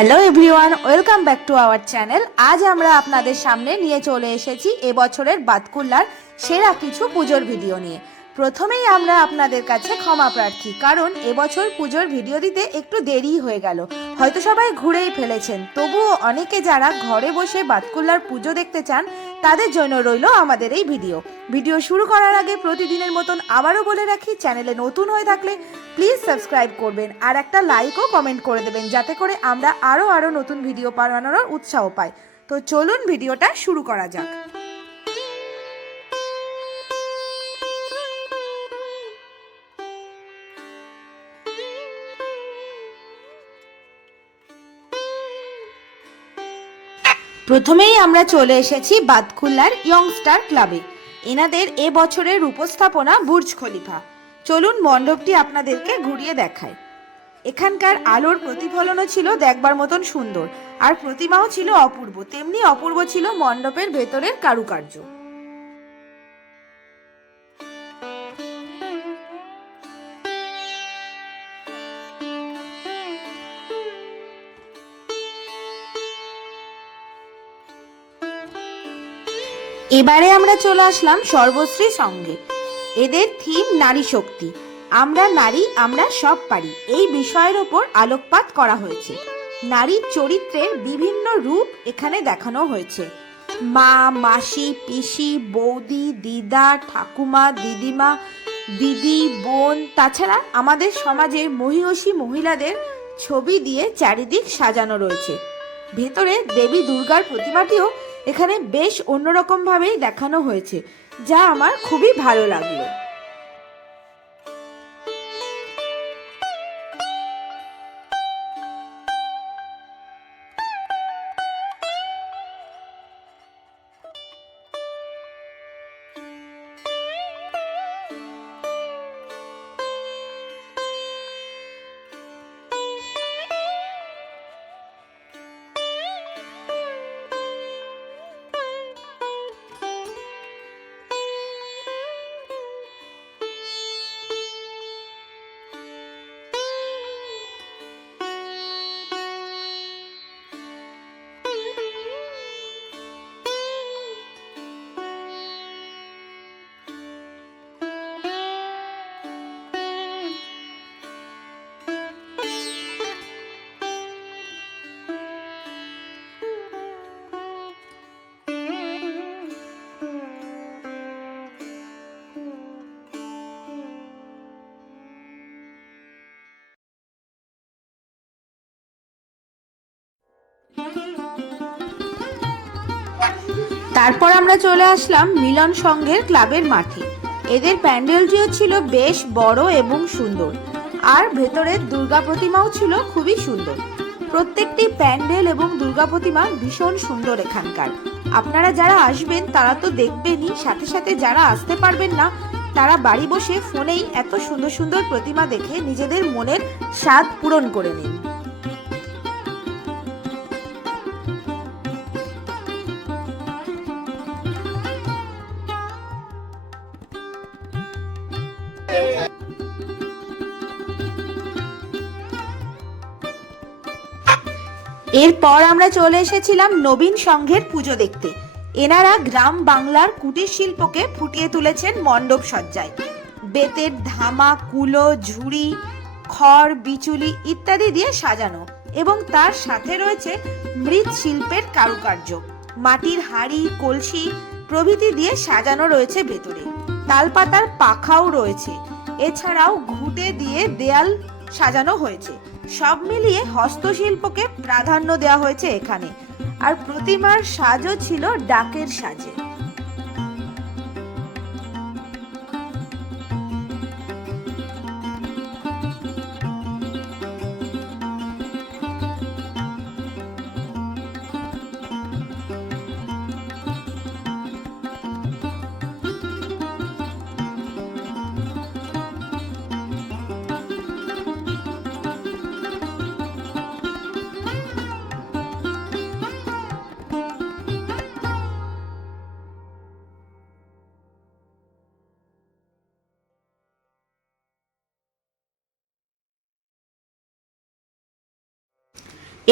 Hello everyone welcome back to our channel আজ আমরা আপনাদের সামনে নিয়ে চলে এসেছি এবছরের বাতকুল্লার সেরা কিছু পুজোর ভিডিও নিয়ে। প্রথমেই আমরা আপনাদের কাছে ক্ষমা প্রার্থী, কারণ এবছর পুজোর ভিডিও দিতে একটু দেরি হয়ে গেল। হয়তো সবাই ঘুরেই ফেলেছেন, তবুও অনেকে যারা ঘরে বসে বাতকুল্লার পুজো দেখতে চান, তাদের জন্য রইল আমাদের এই ভিডিও। ভিডিও শুরু করার আগে প্রতিদিনের মতন আবারও বলে রাখি, চ্যানেলে নতুন হয়ে থাকলে প্লিজ সাবস্ক্রাইব করবেন আর একটা লাইকও কমেন্ট করে দেবেন, যাতে করে আমরা আরও আরও নতুন ভিডিও বানানোর উৎসাহ পাই। তো চলুন ভিডিওটা শুরু করা যাক। প্রথমেই আমরা চলে এসেছি বাদখুল্লার ইয়ংস্টার ক্লাবে এনাদের এ বছরের উপস্থাপনা বুর্জ খলিফা। চলুন মণ্ডপটি আপনাদেরকে ঘুরিয়ে দেখায় এখানকার আলোর প্রতিফলনও ছিল দেখবার মতন সুন্দর, আর প্রতিমাও ছিল অপূর্ব, তেমনি অপূর্ব ছিল মণ্ডপের ভেতরের কারুকার্য। এবারে আমরা চলে আসলাম সর্বশ্রী সঙ্গে। এদের থিম নারী শক্তি। আমরা নারী, আমরা সব পারি। এই বিষয়ের ওপর আলোকপাত করা হয়েছে। নারীর চরিত্রের বিভিন্ন রূপ এখানে দেখানো হয়েছে। মা, মাসি, পিসি, বৌদি, দিদা, ঠাকুমা, দিদিমা, দিদি, বোন, তাছাড়া আমাদের সমাজের মহিষী মহিলাদের ছবি দিয়ে চারিদিক সাজানো রয়েছে। ভেতরে দেবী দুর্গার প্রতিমাটিও এখানে বেশ অন্যরকম ভাবেই দেখানো হয়েছে যা আমার খুবই ভালো লাগল। তারপর আমরা চলে আসলাম মিলন সংঘের ক্লাবের মাঠে। এদের প্যান্ডেলটিও ছিল বেশ বড় এবং সুন্দর। আর ভেতরের দুর্গা প্রতিমাও ছিল খুবই সুন্দর। প্রত্যেকটি প্যান্ডেল এবং দুর্গা প্রতিমা ভীষণ সুন্দর এখানকার। আপনারা যারা আসবেন, তারা তো দেখবেনই। সাথে সাথে যারা আসতে পারবেন না, তারা বাড়ি বসে ফোনেই এত সুন্দর সুন্দর প্রতিমা দেখে নিজেদের মনের স্বাদ পূরণ করে নিন। এরপর আমরা চলে এসেছিলাম নবীন সংঘের পুজো দেখতে। এনারা গ্রাম বাংলার কুটির শিল্পকে ফুটিয়ে তুলেছেন মণ্ডপ সজ্জায়। বেতের ধামা, কুলো, ঝুড়ি, খড়, বিচুলি ইত্যাদি দিয়ে সাজানো এবং তার সাথে রয়েছে মৃৎ শিল্পের কারুকার্য। মাটির হাঁড়ি, কলসি প্রভৃতি দিয়ে সাজানো রয়েছে ভেতরে। তালপাতার পাখাও রয়েছে। এছাড়াও ঘুঁটে দিয়ে দেয়াল সাজানো হয়েছে। সব মিলিয়ে হস্তশিল্পকে প্রাধান্য দেওয়া হয়েছে এখানে। আর প্রতিমার সাজও ছিল ডাকের সাজে।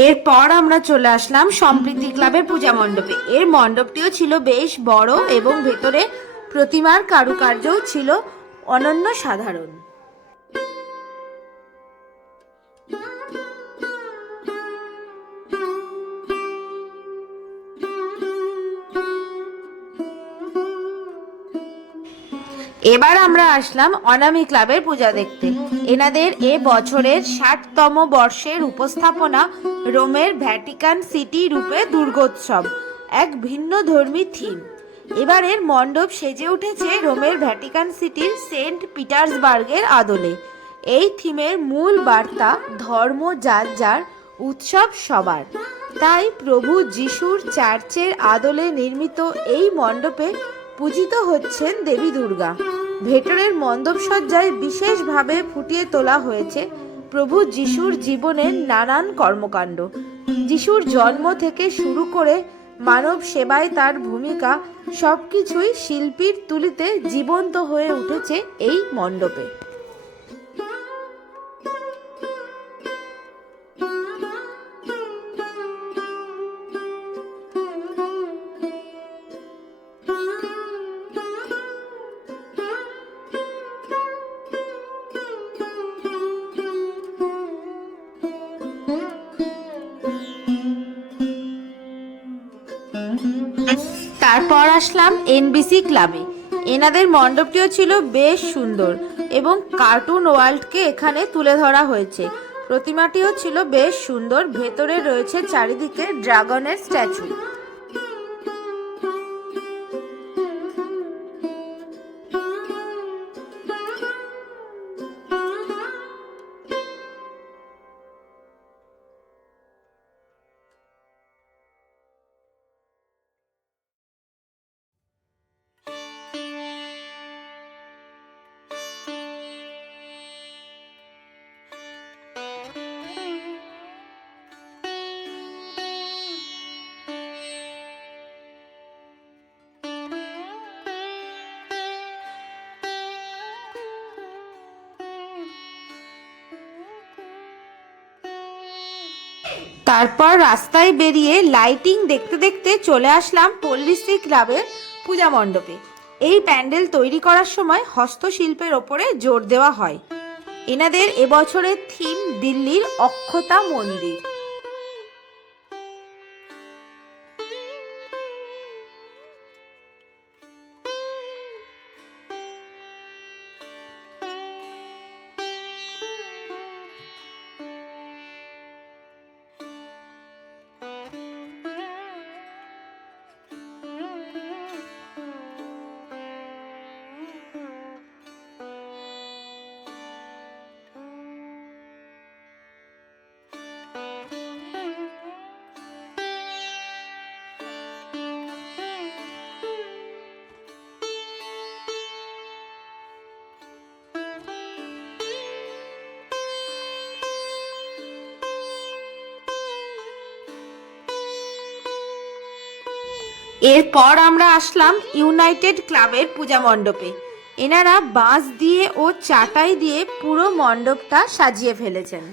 এরপর আমরা চলে আসলাম সম্প্রীতি ক্লাবের পূজা মণ্ডপে। এর মণ্ডপটিও ছিল বেশ বড় এবং ভেতরে প্রতিমার কারুকার্যও ছিল অনন্য সাধারণ। এবার আমরা আসলাম অনামি ক্লাবের পূজা দেখতে। এনাদের এ বছরের ষাটতম বর্ষের উপস্থাপনা রোমের ভ্যাটিকান সিটি রূপে দুর্গোৎসব, এক ভিন্ন ধর্মী থিম। এবারের মণ্ডপ সেজে উঠেছে রোমের ভ্যাটিকান সিটির সেন্ট পিটার্সবার্গের আদলে। এই থিমের মূল বার্তা ধর্ম যার যার, উৎসব সবার। তাই প্রভু যিশুর চার্চের আদলে নির্মিত এই মণ্ডপে পূজিত হচ্ছেন দেবী দুর্গা। ভেতরের মণ্ডপসজ্জায় বিশেষভাবে ফুটিয়ে তোলা হয়েছে প্রভু যিশুর জীবনের নানান কর্মকাণ্ড। যিশুর জন্ম থেকে শুরু করে মানব সেবায় তার ভূমিকা, সবকিছুই শিল্পীর তুলিতে জীবন্ত হয়ে উঠেছে এই মণ্ডপে। আসলাম এনবিসি ক্লাবে এনাদের মণ্ডপটিও ছিল বেশ সুন্দর এবং কার্টুন ওয়ার্ল্ডকে এখানে তুলে ধরা হয়েছে। প্রতিমাটিও ছিল বেশ সুন্দর, ভেতরে রয়েছে চারিদিকে ড্রাগনের স্ট্যাচু তারপর রাস্তায় বেরিয়ে লাইটিং দেখতে দেখতে চলে আসলাম পল্লিশ্রী ক্লাবের পূজা মণ্ডপে। এই প্যান্ডেল তৈরি করার সময় হস্তশিল্পের ওপরে জোর দেওয়া হয়। এনাদের এবছরের থিম দিল্লির অক্ষতা মন্দির। এরপর আমরা আসলাম ইউনাইটেড ক্লাবের পূজা মণ্ডপে। এনারা বাঁশ দিয়ে ও চাটাই দিয়ে পুরো মণ্ডপটা সাজিয়ে ফেলেছেন।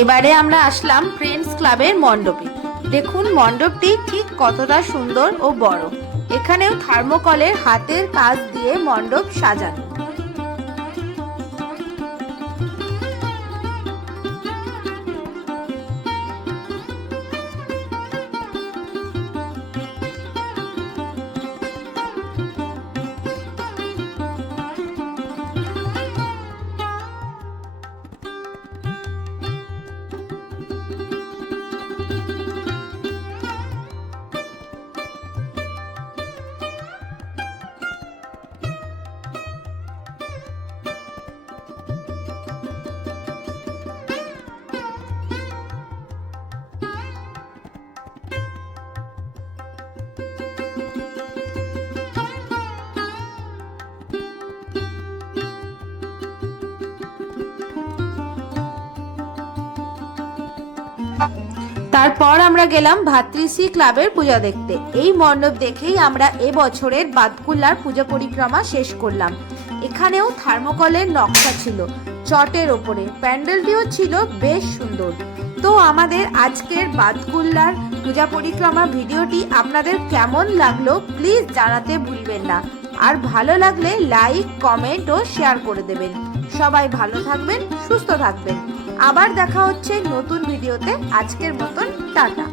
এবারে আমরা আসলাম ফ্রেন্ডস ক্লাবের মণ্ডপে। দেখুন, মণ্ডপটি ঠিক কতটা সুন্দর ও বড়। এখানেও থার্মোকলের হাতের কাজ দিয়ে মণ্ডপ সাজানো। তারপর আমরা গেলাম ভাতৃশ্রী ক্লাবের পূজা দেখতে। এই মণ্ডপ দেখেই আমরা এবছরের বছরের বাদকুল্লার পূজা পরিক্রমা শেষ করলাম। এখানেও থার্মোকলের নকশা ছিল, চটের ওপরে। প্যান্ডেলটিও ছিল বেশ সুন্দর। তো আমাদের আজকের বাদকুল্লার পূজা পরিক্রমা ভিডিওটি আপনাদের কেমন লাগল প্লিজ জানাতে ভুলবেন না। আর ভালো লাগলে লাইক, কমেন্ট ও শেয়ার করে দেবেন। সবাই ভালো থাকবেন, সুস্থ থাকবেন। আবার দেখা হচ্ছে নতুন ভিডিওতে। আজকের মতন টাটা।